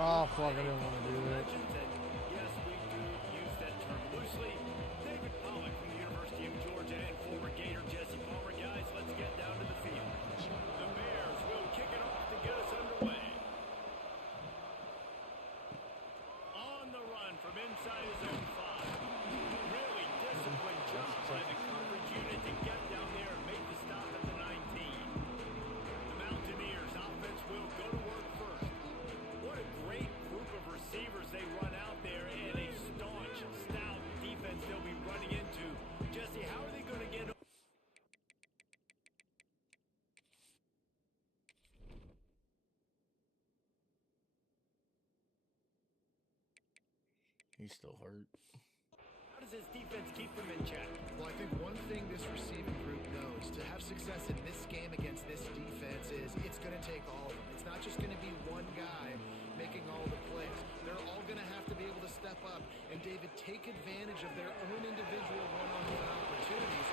Oh, fuck, I didn't want to do that. Yes, we do use that term loosely. David Pollock from the University of Georgia and former Gator Jesse Palmer. Guys, let's get down to the field. The Bears will kick it off to get us underway. On the run from inside his own 5. Really disciplined job by the coverage unit to get down there and make the stop at the 19. The Mountaineers offense will go to work first. What a great group of receivers they run out there, and a staunch, stout defense they'll be running into. Jesse, how are they going to get... He's still hurt. How does this defense keep them in check? Well, I think one thing this receiving group knows to have success in this game against this defense is it's going to take all of them. It's not just going to be one guy making all the plays. They're all going to have to be able to step up and, David, take advantage of their own individual one-on-one opportunities.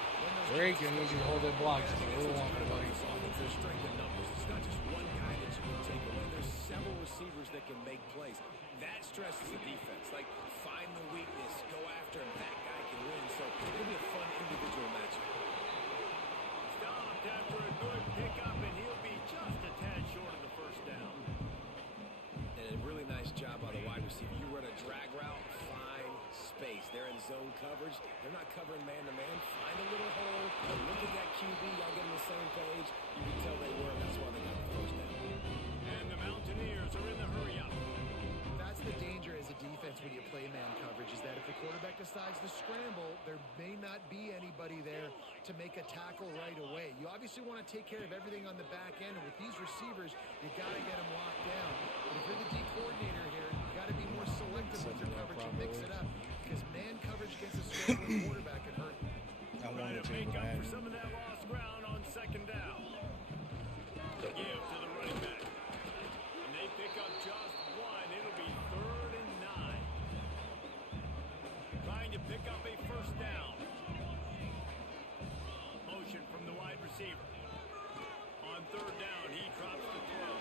Drake, I need you to hold that block just a little longer, buddy. There's strength in numbers. It's not just one guy that you can take away. There's several receivers that can make plays. That stresses the defense. Like, find the weakness, go after him, that guy can win. So it'll be a fun individual matchup. Stopped after a good pickup, and he'll be just a tad short of the first down. And a really nice job by the wide receiver. You run a drag route, find space. They're in zone coverage. They're not covering man-to-man. Find a little hole. Look at that QB. Y'all get on the same page. You can tell they were. That's why they got the first down. And the Mountaineers are in the hurry-up. That's the danger as a defense when you play man coverage, is that if the quarterback decides to scramble, there may not be anybody there to make a tackle right away. You obviously want to take care of everything on the back end, and with these receivers, you got to get them locked down. But if you're the D coordinator here, you got to be more selective with your coverage and mix it up, because man coverage against a scrambling quarterback can hurt. I wanted to make make up for some of that lost ground on second down. Give to the running back. And they pick up just one. It'll be 3rd and 9. Trying to pick up a first down. Motion from the wide receiver. On 3rd down, he drops the throw.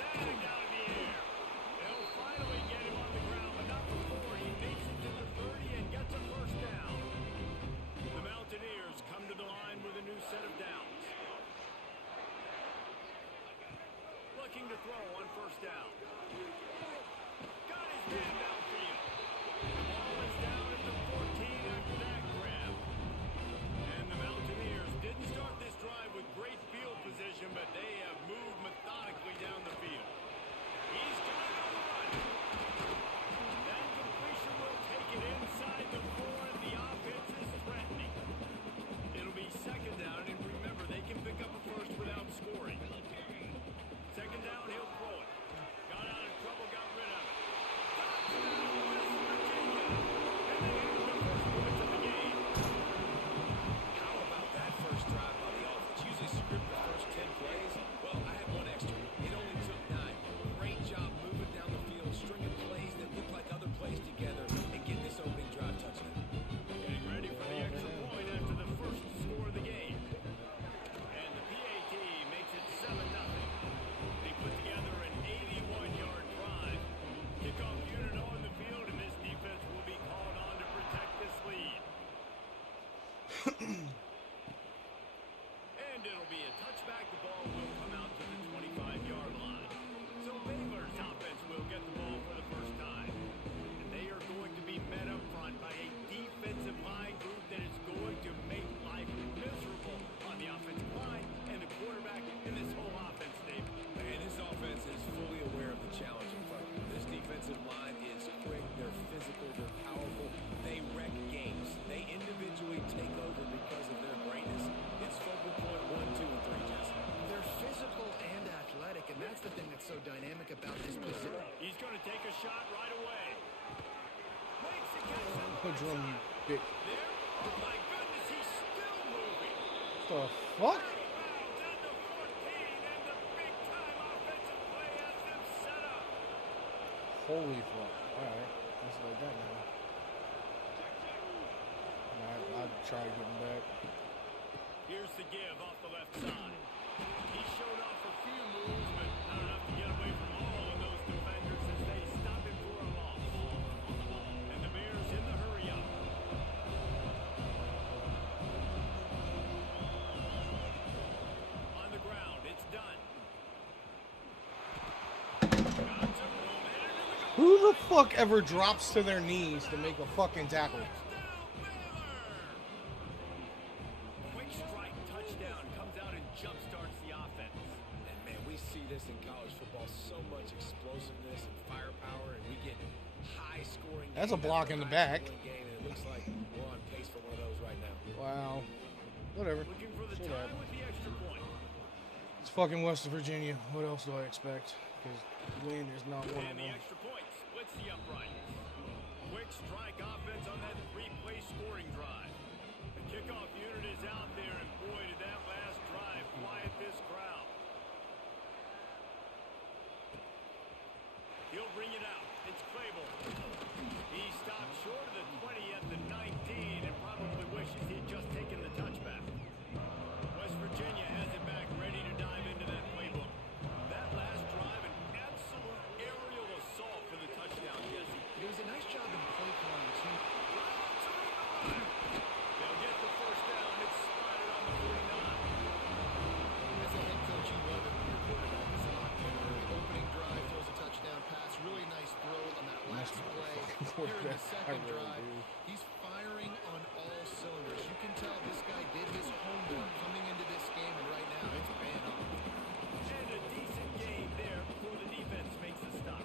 Snagged out of the air. They'll finally get him on the ground, but not before he makes it to the 30 and gets a first down. The Mountaineers come to the line with a new set of downs. Looking to throw on first down. Got his man downfield. The ball is down at the 14 after that grab. And the Mountaineers didn't start this drive with great field position, but they have moved methodically down the field. He's got it on the run. That completion will take it inside the 4, and the offense is threatening. It'll be second down, and remember, they can pick up a first without scoring. Second down, he'll throw it. Got out of trouble, got rid of it. Touchdown, West Virginia. And they have the first points of the game. How about that first drive by the offense? Usually script the first 10 plays. Well, I had one extra. It only took 9. Great job moving down the field, stringing plays that look like other plays together, and get this opening drive touchdown. Getting ready for the extra point after the first score of the game. And the PAT makes it 7-0. They put together an 81-yard drive. Kickoff unit on the field, and this defense will be called on to protect this lead. And it'll be a touchback. The ball will come out to the 25-yard line. So Baylor's offense will get the ball for the first time. And they are going to be met up front by a defensive line group that is going to make life miserable on the offensive line and the quarterback in this whole offense, David. And this offense is fully aware of the challenge in front of them. This defensive line is quick, they're physical, they're powerful, they wreck games. They individually take over because of their greatness. It's focal point 1, 2, and 3, Jesse. They're physical and athletic, and that's the thing that's so dynamic about this position. He's going to take a shot right away. Makes the catch. What's wrong, you bitch? There. Oh, my goodness, he's still moving. The fuck? Holy fuck. Alright. Let's like that now. I'd try getting back. Here's the give off the left side. He showed off a few moves, but not enough to get away from all of those defenders as Who the fuck ever drops to their knees to make a fucking tackle? Quick strike touchdown comes out and jumpstarts the offense. And man, we see this in college football, so much explosiveness and firepower, and we get high scoring. That's a block in the back. Game, and it looks like we're on pace for one of those right now. Wow. Whatever. Looking for the Shit tie happens. with the extra point. It's fucking West Virginia. What else do I expect? Because win is not one of And the them. extra point splits the uprights. Quick strike offense on that three-play scoring drive. The kickoff unit is out there, and boy, did that last drive quiet this crowd. He'll bring it out. It's Claiborne. He stopped short of the 20 at the 19 and probably wishes he'd just taken the touchback. West Virginia has it back, ready to dive into that playbook. That last drive, an absolute aerial assault for the touchdown, Jesse. It was a nice job in play calling, too. They'll get the first down. It's spotted on the 49. As a head coach, you love it when your quarterback is locked in. The opening drive throws a touchdown pass. Really nice throw on that last play. Here in the second drive, he's firing on all cylinders. You can tell this guy did his homework coming into this game, and right now it's paying off. And a decent game there before the defense makes a stop.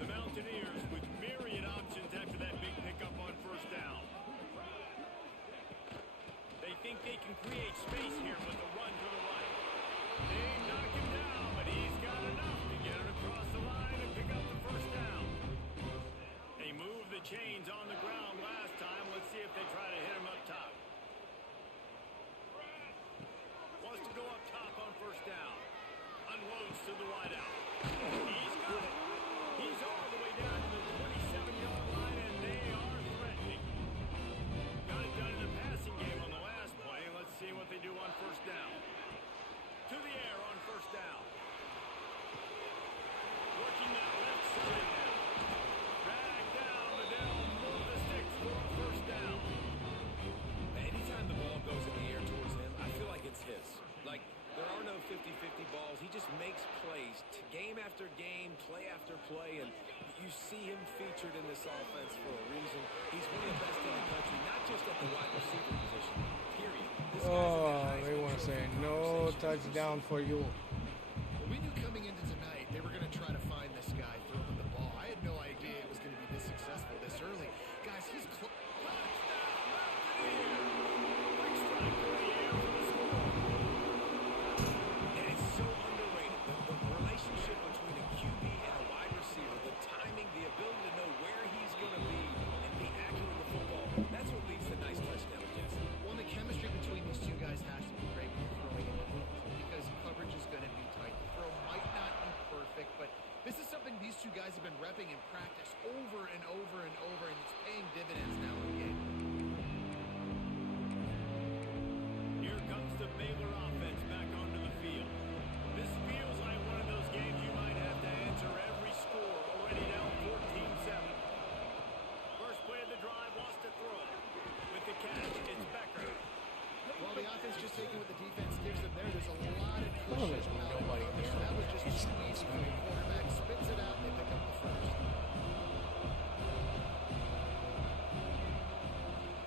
The Mountaineers with myriad options after that big pickup on first down. They think they can create space here with a run to the right. They knock him down, but he's got enough to get it across the line and pick up the first down. They moved the chains on the ground last time. Let's see if they try to hit him up top. Wants to go up top on first down. Unloads to the wideout. He's got it. He's all the way down to the 27-yard line, and they are threatening. Got it done in the passing game on the last play. Let's see what they do on first down. To the air on first down. Working that left side now. Drag down, but they'll move the sticks for a first down. Anytime the ball goes in the air towards him, I feel like it's his. Like, there are no 50-50 balls. He just makes plays game after game, play after play, and you see him featured in this offense for a reason. He's one of the best in the country, not just at the wide receiver position, period. This guy's in the highest They want to say no conversation. touchdown for you. Well, we knew coming into tonight they were going to try to find this guy throwing the ball. I had no idea it was going to be this successful this early. Guys, he's And it's so underrated. The relationship between a QB and a wide receiver, the timing, the ability to know where he's going to be and be accurate with the football, that's what leads to nice touchdowns, Jesse. Well, the chemistry between these two guys has to be great when you're throwing in the field because coverage is going to be tight. The throw might not be perfect, but this is something these two guys have been repping in practice over and over and over, and it's paying dividends now in the game. Here comes the Baylor offense back onto the field. This feels like one of those games you might have to answer every score. Already down 14-7. First play of the drive, lost to throw. With the catch, it's Becker. While the offense just taking what the defense gives them there's a lot of Oh, cushion there's out nobody there. there. That was just a squeeze from the quarterback. Spits it out, and they pick up the first.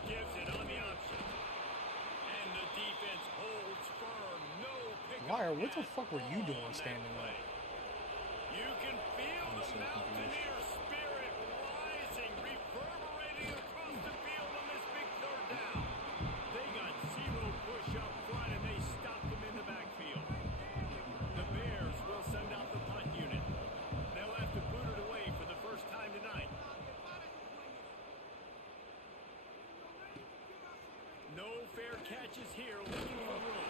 Gives it on the option. And the defense holds firm. No pickup. Wire, what the yet. fuck were you doing On that standing play. up? You can feel I'm the so confused. Mountaineer spirit rising, reverberating across the field on this big third down. They got zero push up front, and they stopped them in the backfield. The Bears will send out the punt unit. They'll have to boot it away for the first time tonight. No fair catches here, looking for room.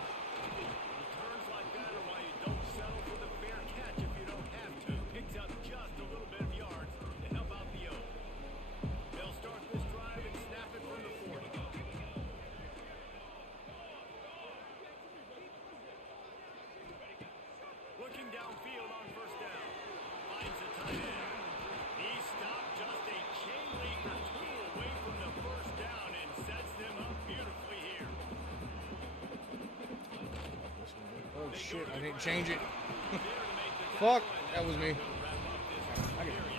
Returns like that are why you don't settle for the fair catch if you don't have to. Picks up just a little bit of yards to help out the O. They'll start this drive and snap it from the 40. Looking downfield on first down. Finds the tight end. He stopped just a chain link or two away from the first down and sets them up beautifully here. Oh shit, I didn't change it. There to make the Fuck, tackle, and that was me. will wrap up this I get period.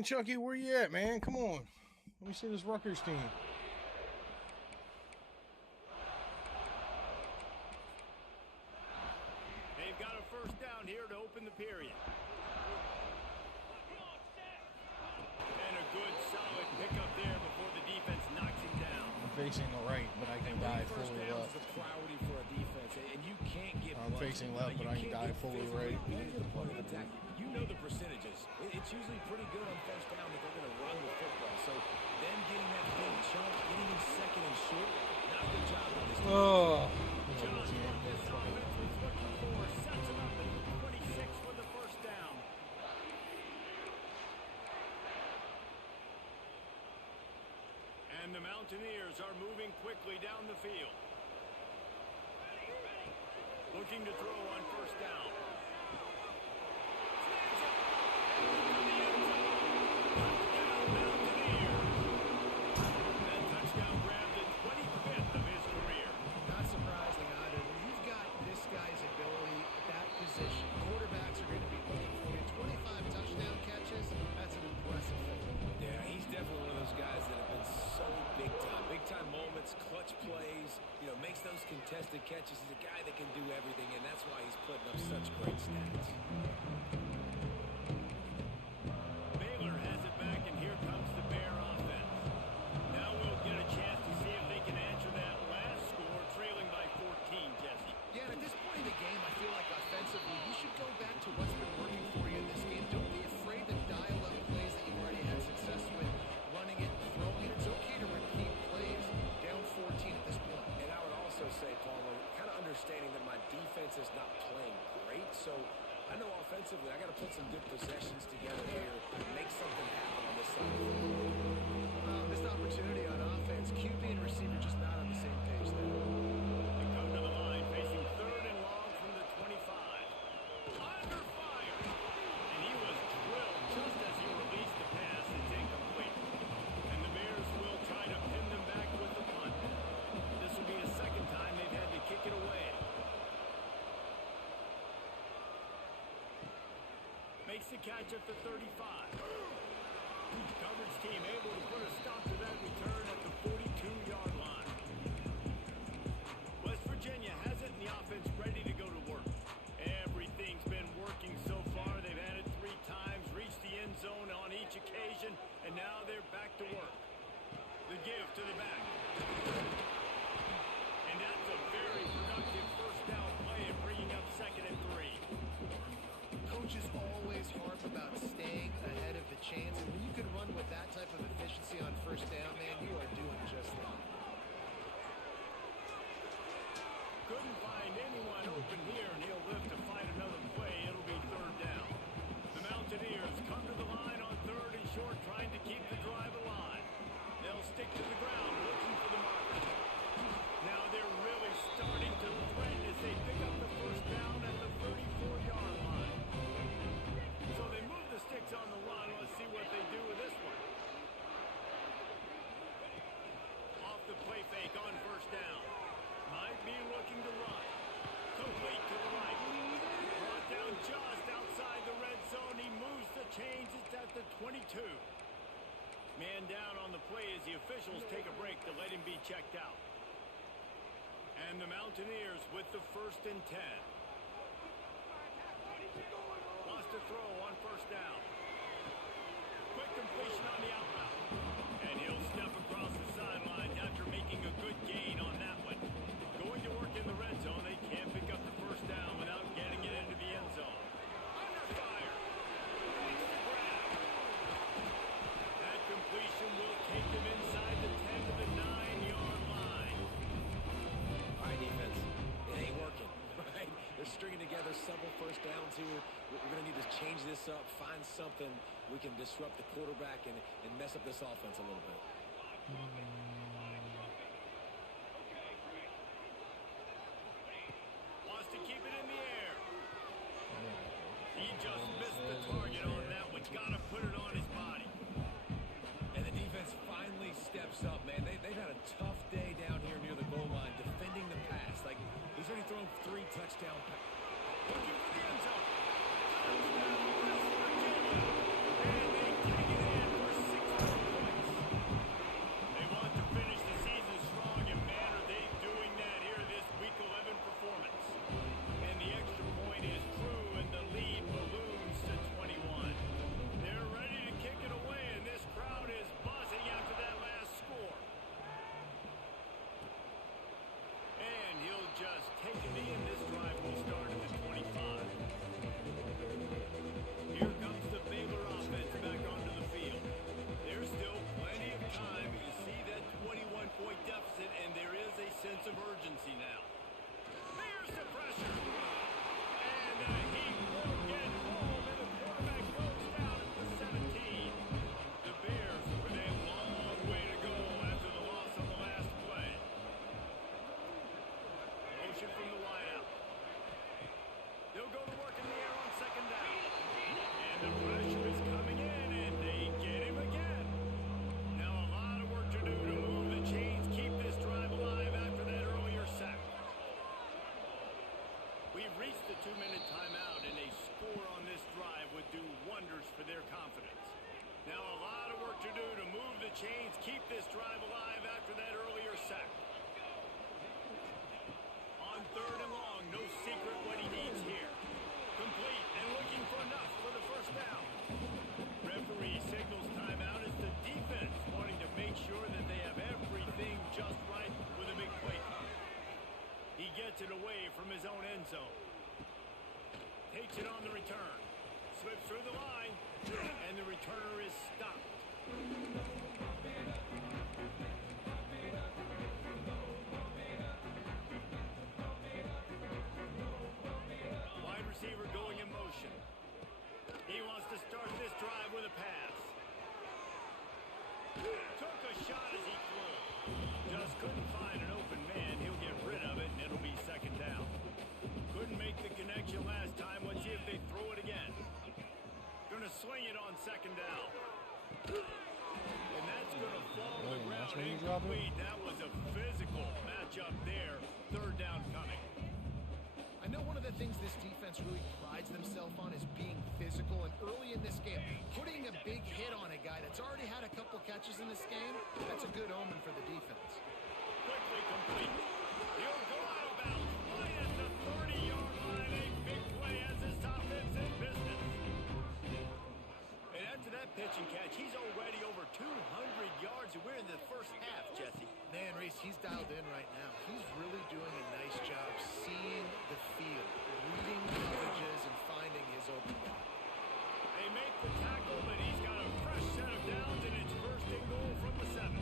man. Chucky, where you at, man? Come on. Let me see this Rutgers team. They've got a first down here to open the period. And a good, solid pickup there before the defense knocks him down. I'm facing the right, but I can dive First fully down left. is a priority for a defense, and you can't get I'm facing left, but I can dive fully right. You're the point of attack. You know the percentages. It's usually pretty good on first down that they're going to run the football. So them getting that big chunk, getting him second and short, not a good job on this. Oh. Josh, what this offense was looking for, sets him up at 26 for the first down. And the Mountaineers are moving quickly down the field. Looking to throw on first down. Snags it. Into the end zone. Touchdown, Mountaineers. That touchdown grabbed the 25th of his career. Not surprising either. When you've got this guy's ability at that position, quarterbacks are going to be looking for you. 25 touchdown catches, that's an impressive thing. Yeah, he's definitely one of those guys that have been so big time. Big time moments, clutch plays, makes those contested catches. He's a guy that can do everything, and that's why he's putting up such great stats. Baylor has it back, and here comes the Bear offense. Now we'll get a chance to see if they can answer that last score, trailing by 14, Jesse. Yeah, and at this point in the game, I feel like offensively, you should go back to what's been working for you in this game. Don't be afraid to dial up plays that you've already had success with, running it, throwing it. It's okay to repeat plays down 14 at this point. And I would also say, Paulo, kind of understanding that my defense is not playing great, so I know offensively I got to put some good possessions together here and make something happen on this side of the field. Missed opportunity on offense. QB and receiver just not on the same page there. They come to the line, facing third and long from the 25. Under fire. And he was drilled just as he released the pass. It's incomplete. And the Bears will try to pin them back with the punt. This will be a second time they've had to kick it away. Makes the catch at the 35. Coverage team able to put a stop to that return at the 42-yard line. West Virginia has it, and the offense ready to go to work. Everything's been working so far. They've had it 3 times, reached the end zone on each occasion, and now they're back to work. The give to the back. And that's a very productive first down play and bringing up second and 3. Coaches always harp about staying ahead of the chains, and when you can run with that type of efficiency on first down, man, you are doing just that. Couldn't find anyone open here, and he'll live to find another play. It'll be third down. The Mountaineers come to the line on third and short, trying to keep the drive alive. They'll stick to the ground, looking for the marker. Now they're really starting to threaten as they pick up the first down at the 34-yard line. So they move the sticks on the run. Let's see what they do with this one. Off the play fake on first down. Might be looking to run. Complete to the right. Brought down just outside the red zone. He moves the chains. It's at the 22. Man down on the play as the officials take a break to let him be checked out. And the Mountaineers with the first and 10. Lost a throw on first down. Quick completion on the out route. And he'll step across the sidelines after making a good gain on that one. Going to work in the red zone. They can't pick up the first down without getting it into the end zone. Under fire. Makes the grab. That completion will take them inside the 10 to the 9-yard line. All right, defense, it ain't working, right? They're stringing together several first downs here. We're going to need to change this up, find something we can disrupt the quarterback and mess up this offense a little bit. Wants to keep it in the air. He just missed the target on that one. Got to put it on his body. And the defense finally steps up, man. They've had a tough day down here near the goal line defending the pass. Like, he's already thrown 3 touchdown passes. Looking for the end zone. Touchdown, West Virginia. And they take it in. motion from the wideout. They'll go to work in the air on second down. And the pressure is coming in, and they get him again. Now a lot of work to do to move the chains, keep this drive alive after that earlier sack. We've reached the 2-minute timeout, and a score on this drive would do wonders for their confidence. Now a lot of work to do to move the chains, keep this drive alive after that earlier sack. On third and long, no secret what he needs here. Complete and looking for enough for the first down. Referee signals timeout as the defense wanting to make sure that they have everything just right with a big play coming. He gets it away from his own end zone. Takes it on the return. Slips through the line, and the returner is stopped. Wide receiver going in motion. He wants to start this drive with a pass. Took a shot as he threw. Just couldn't find an open man. He'll get rid of it, and it'll be second down. Couldn't make the connection last time. Let's see if they throw it again. Gonna swing it on second down. And that's gonna fall to the ground incomplete. That was a physical matchup there. Third down coming. I know one of the things this defense really prides themselves on is being physical, and early in this game, putting a big hit on a guy that's already had a couple catches in this game, that's a good omen for the defense. Quickly complete. He'll go out of bounds right at the 30-yard line. A big play as his offense in business. And after that pitch and catch, he's already over 200 yards, and we're in the first half, Jesse. Man, Reese, he's dialed in right now. He's really doing a nice job seeing the field, reading coverages, and finding his open guy. They make the tackle, but he's got a fresh set of downs, and it's first and goal from the 7.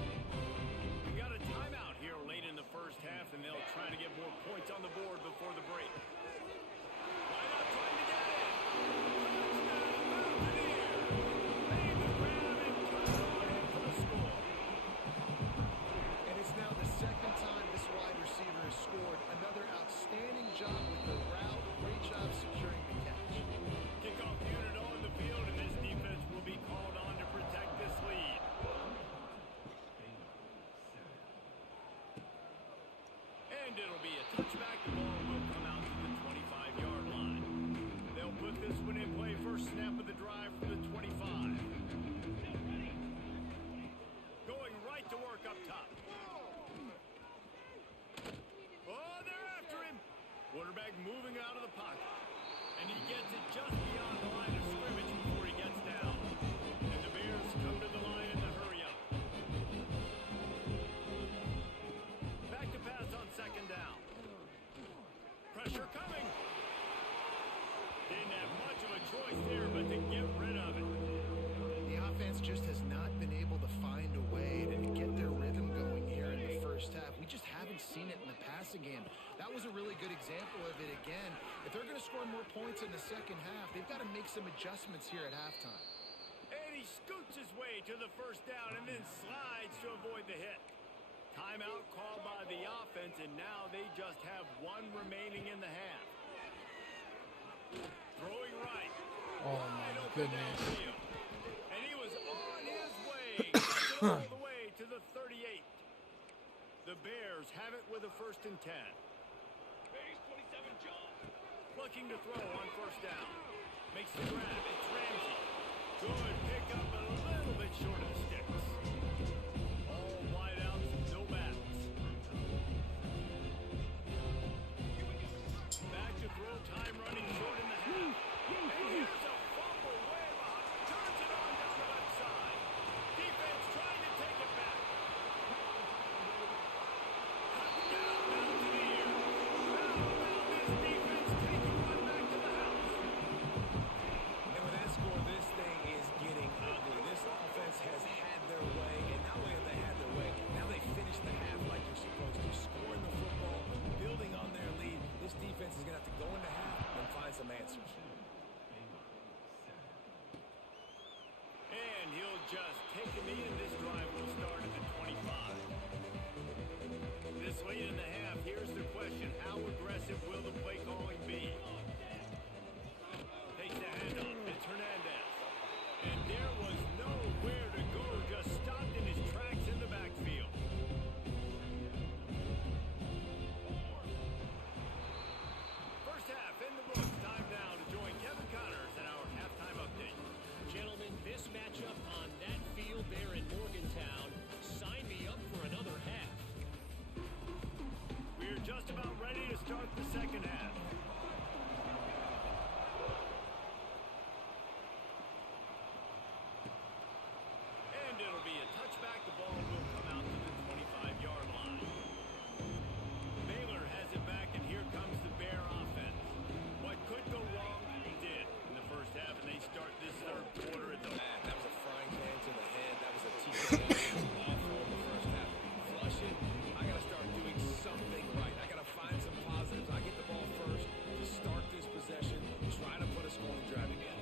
We got a timeout here late in the first half, and they'll try to get more points on the board before the break. Wide out trying to get in. Touchdown, Mountaineers. Made the grab and put it on in for the score. And it's now the second time this wide receiver has scored. Another outstanding job with the route. Great job securing the catch. Kickoff unit on the field, and this defense will be called on to protect this lead. And it'll be a touchback. The ball will come out to the 25-yard line. They'll put this one in play. First snap of the drive from the 25. Going right to work up top. Oh, they're after him. Quarterback moving out of the pocket. And he gets it just beyond the line of scrimmage before he gets down. And the Bears come to the line in the hurry up. Back to pass on second down. Pressure coming. Didn't have much of a choice there, but to get rid of it. The offense just has not been able to find a way to get their rhythm going here in the first half. We just haven't seen it in the passing game. That was a really good example of it again. If they're going to score more points in the second half, they've got to make some adjustments here at halftime. And he scoots his way to the first down and then slides to avoid the hit. Timeout called by the offense, and now they just have one remaining in the half. Throwing right. Oh my goodness. Downfield. And he was on his way. Gets it all the way to the 38. The Bears have it with a 1st and 10. Looking to throw on first down. Makes the grab. It's Ramsey. Good pick up, but a little bit short of the sticks. All wideouts, no bats. Back to throw. Time running short in the half. And here's a fumble way behind. Turns it on down the left side. Defense trying to take it back. Touchdown, Mountaineers. This defense taking one back to the house. And with that score, this thing is getting ugly. This offense has had their way, and not only have they had their way, now they finish the half like they're supposed to, scoring the football, building on their lead. This defense is going to have to go into half and find some answers. And he'll just take a knee, and this drive will start at the 25. This late in the half, here's the question. How aggressive start the second half. And it'll be a touchback. The ball will come out to the 25-yard line. Baylor has it back, and here comes the Bear offense. What could go wrong did in the first half, and they start this third quarter at the Man, that was a frying pan to the head. That was a teacher awful in the first half. Flush it. I got to start doing something right. I got to find some positives. I get the ball first to start this possession, try to put a scoring drive again.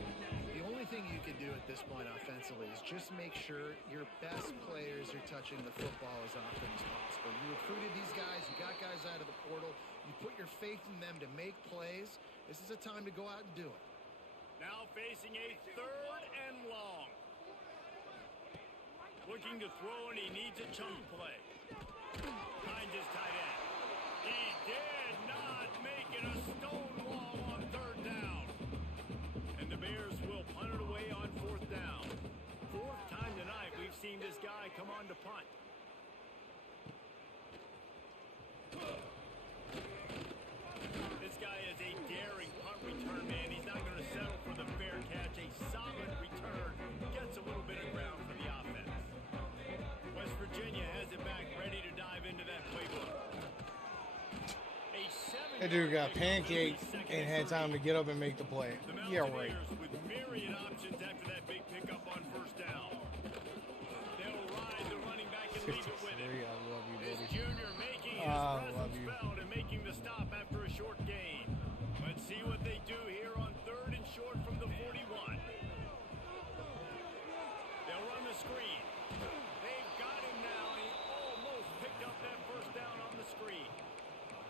The only thing you can do at this point offensively is just make sure your best players are touching the football as often as possible. You recruited these guys. You got guys out of the portal. You put your faith in them to make plays. This is a time to go out and do it. Now facing a third and long. Looking to throw, and he needs a chunk play. Behind his tight end. He did not make it a stone wall on third down. And the Bears will punt it away on fourth down. Fourth time tonight we've seen this guy come on to punt. This guy is a daring punt return man. He's not going to settle for the fair catch. A solid return. Gets a little bit of ground for the offense. West Virginia has it back, ready to dive into that playbook. That dude got pancaked and had time to get up and make the play. Yeah, right. With myriad options after that big pickup on first down. They'll ride the running back and leave it with it. I love you, This buddy. junior making his presence felt and making the stop after a short gain. Let's see what they do here on third and short from the 41. They'll run the screen. They've got him now. He almost picked up that first down on the screen.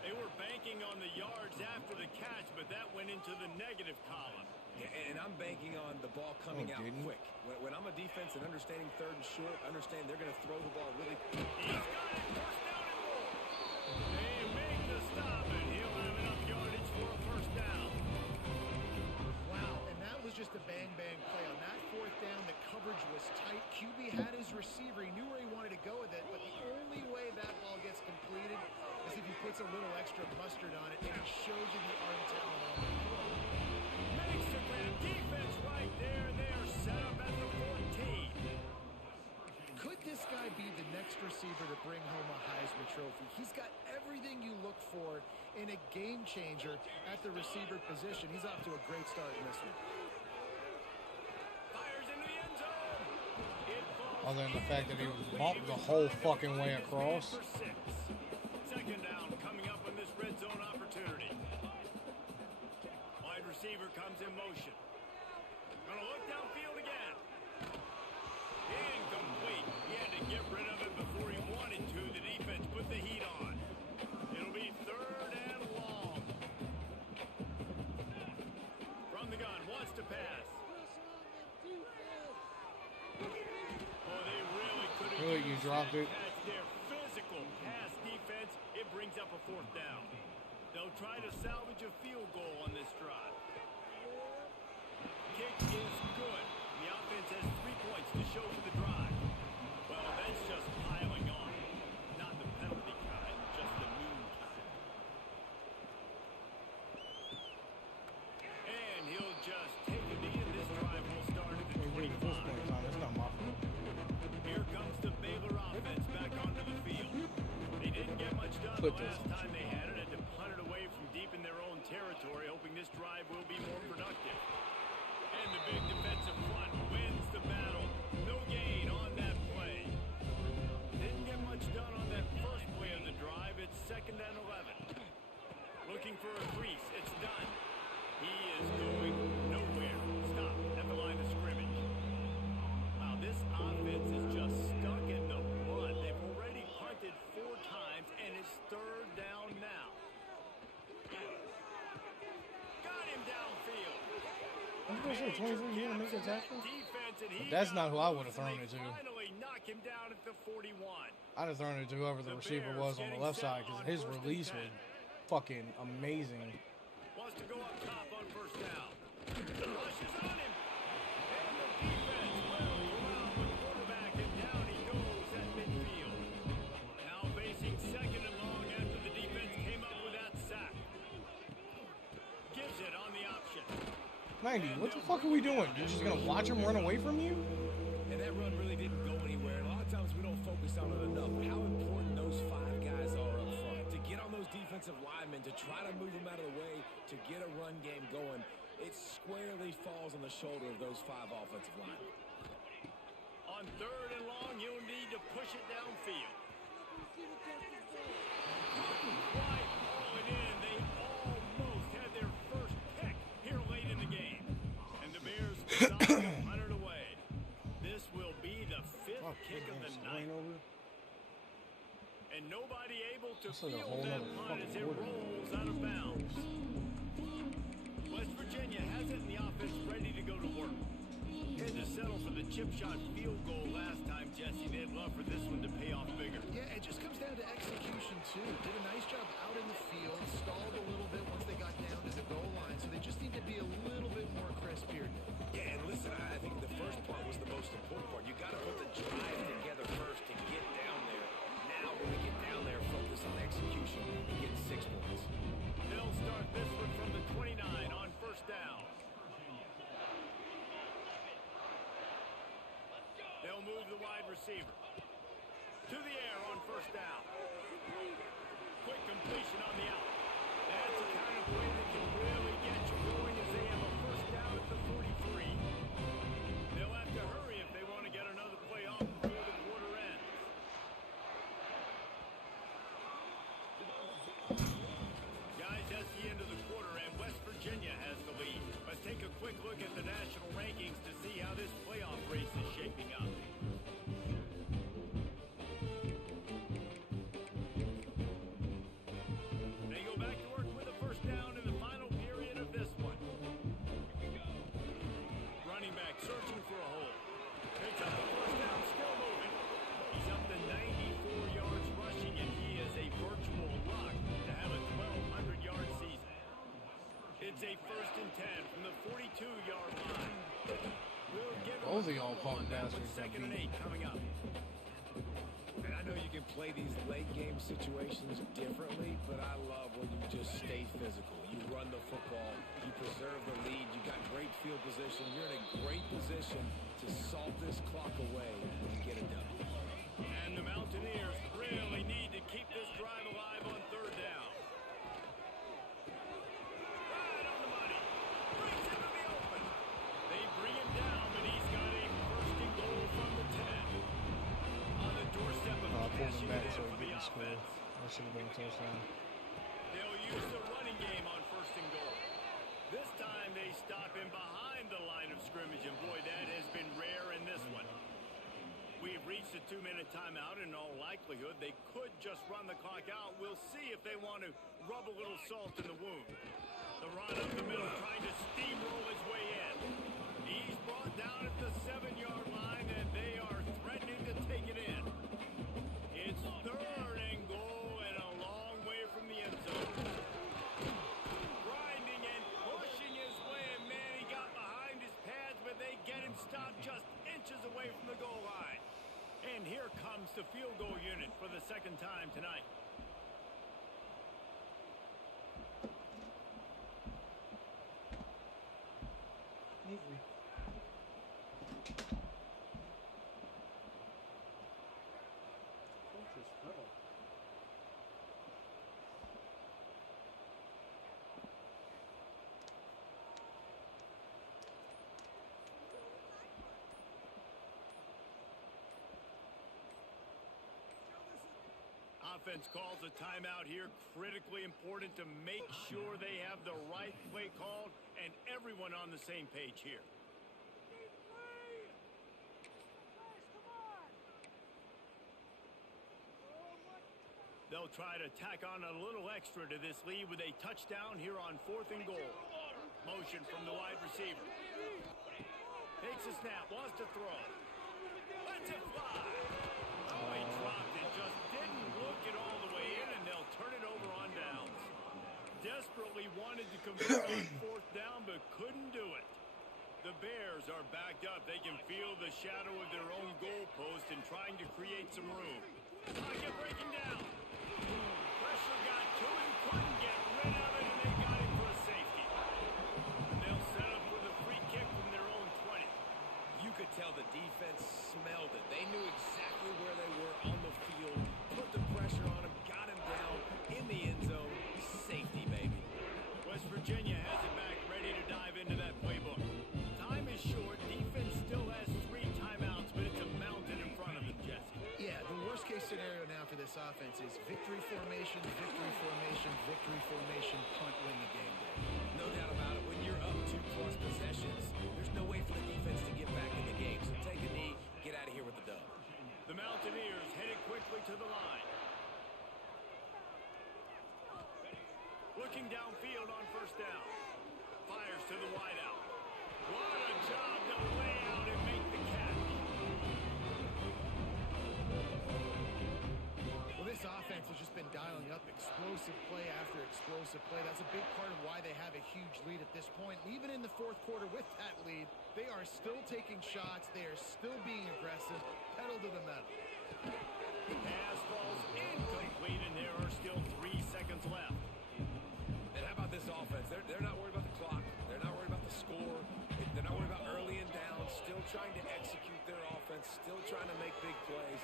They were banking on the yards after the catch, but that went into the negative column. Yeah, and I'm banking on the ball coming out quick. When I'm a defense and understanding third and short, understand they're going to throw the ball really. He's got it. First down and more. They make the stop, and he'll have enough yardage for a first down. Wow, and that was just a bang-bang play. On that fourth down, the coverage was tight. QB had his receiver. He knew where he wanted to go with it, but the only way that ball gets completed is if he puts a little extra mustard on it, and it shows you the arm talent on it. Makes the grab. Defense right there, and they are set up at the 14. Could this guy be the next receiver to bring home a Heisman Trophy? He's got everything you look for in a game changer at the receiver position. He's off to a great start in this one. Fires into the end zone. It falls Other than the fact that he was bumped the whole fucking way across. for 6. Second down coming up on this red zone opportunity. Wide receiver comes in motion. Gonna look downfield again. Incomplete. He had to get rid of it before he wanted to. The defense put the heat on. It'll be third and long. From the gun, wants to pass. Oh, they really couldn't Good, you use dropped that it. catch there. Physical pass defense. It brings up a fourth down. They'll try to salvage a field goal on this drive. Kick is good. The offense has 3 points to show for the drive. Well, that's just piling on. Not the penalty kind, just the noon kind. And he'll just take a knee, and this drive will start at the 25. That's not my fault. Here comes the Baylor offense back onto the field. They didn't get much done the last time they had it. Had to punt it away from deep in their own territory, hoping this drive will be more productive. And the big defensive front wins the battle. No gain on that play. Didn't get much done on that first play of the drive. It's second and 11. Looking for a crease. It's done. He is going nowhere. Stop at the line of scrimmage. Wow, this offense is just stuck in the mud. They've already punted 4 times, and it's third down now. Got him downfield. I'm going to say 23 years to make a tackle. Defense, and he That's got not who I would have loose, thrown and it to. they Finally knock him down at the 41. I'd have thrown it to whoever the receiver was on the left side because his release was fucking amazing. Wants to go up top on first down. Rushes on him. And the defense will corral the quarterback, and down he goes at midfield. Now facing second and long after the defense came up with that sack. 90, what the fuck are we doing? You're just gonna watch him run away from you? And that run really didn't go anywhere. And a lot of times we don't focus on it enough. How important those 5 guys are up front. To get on those defensive linemen, to try to move them out of the way, to get a run game going, it squarely falls on the shoulder of those 5 offensive linemen. On 3rd and long, you'll need to push it downfield. Quite hauling in. They almost had their first pick here late in the game. And the Bears decide to punt it away. This will be the 5th kick of the night. And nobody able to field that punt as it rolls out of bounds. West Virginia has it in the offense ready to go to work. Had to settle for the chip shot field goal last time, Jesse. They'd love for this one to pay off bigger. Yeah, it just comes down to execution, too. Did a nice job out in the field, stalled a little bit once they got down to the goal line, so they just need to be a little bit more crisp here. Yeah, and listen, I think the first part was the most important part. You got to put the drive together first to get down there. Now, when we get down there, focus on execution and get 6 points. They'll start this one from the 29 on 1st down. They'll move the wide receiver to the air on 1st down. Quick completion on the out. That's the kind of play that can really get you going as they have a 1st down at the 43. They'll have to hurry if they want to get another play off before the quarter ends. Guys, that's the end of the quarter, and West Virginia has the lead. Let's take a quick look at the national rankings to see how this playoff race is shaping up. They go back to work with a 1st down in the final period of this one. Running back searching for a hole. Picks up the 1st down, still moving. He's up to 94 yards rushing, and he is a virtual lock to have a 1,200-yard season. It's a 1st and 10 from the 42-yard line. We'll give him Both of y'all punk bastards. 2nd and 8 coming up. And I know you can play these late game situations differently, but I love when you just stay physical. You run the football, you preserve the lead, you got great field position, you're in a great position to salt this clock away and get it done. And the Mountaineers really need to keep this drive alive on 3rd down. Right on the money. Brings him to the open. They bring him down, but he's got a 1st and goal from the 10. On the doorstep of Pulled him cashing back it in so for he the didn't score. offense. That should have been a touchdown. They'll use the running game on 1st and goal. This time they stop him behind the line of scrimmage, and boy, that has been rare in this one. We've reached a 2-minute timeout. In all likelihood, they could just run the clock out. We'll see if they want to rub a little salt in the wound. The run up the middle, trying to steamroll his way in. He's brought down at the 7-yard line, and they are threatening to take it in. It's 3rd and goal and a long way from the end zone. Grinding and pushing his way, and man, he got behind his pads, but they get him stopped just inches away from the goal line. And here comes the field goal unit for the 2nd time tonight. Offense calls a timeout here. Critically important to make sure they have the right play called and everyone on the same page here. They'll try to tack on a little extra to this lead with a touchdown here on 4th and goal. Motion from the wide receiver. Takes a snap, wants to throw. Lets it fly. Oh, he dropped it. Just didn't look it all the way in, and they'll turn it over on downs. Desperately wanted to convert on 4th down, but couldn't do it. The Bears are backed up. They can feel the shadow of their own goalpost and trying to create some room. Pocket breaking down. Pressure got to him, couldn't get rid of it, and they got him for a safety. And they'll set up with a offense is victory formation, victory formation, victory formation, punt, win the game. No doubt about it. When you're up 2+ possessions, there's no way for the defense to get back in the game. So take a knee, get out of here with the dub. The Mountaineers headed quickly to the line. Looking downfield on first down. Fires to the wideout. What a job to lay out and make the catch. Well, this offense has just been dialing up explosive play after explosive play. That's a big part of why they have a huge lead at this point. Even in the fourth quarter with that lead, they are still taking shots. They are still being aggressive. Pedal to the metal. The pass falls incomplete, and there are still 3 seconds left. And how about this offense? They're not worried about the clock. They're not worried about the score. They're not worried about early and down. Still trying to execute their offense. Still trying to make big plays.